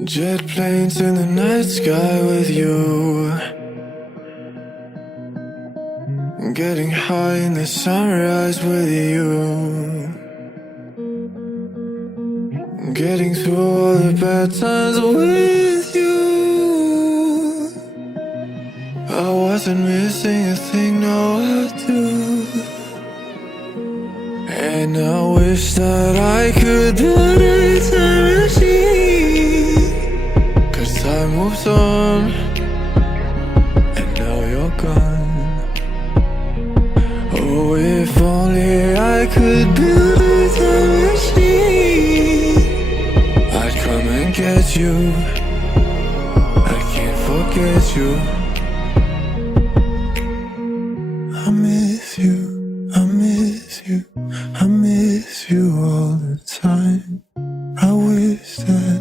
Jet planes in the night sky with you, getting high in the sunrise with you, getting through all the bad times with you. I wasn't missing a thing, no I do. And I wish that I could build a time machine, 'cause time moves on, and now you're gone. Oh, if only I could build a time machine, I'd come and get you. I can't forget you. I miss you, I miss you, I miss you all the time. I wish that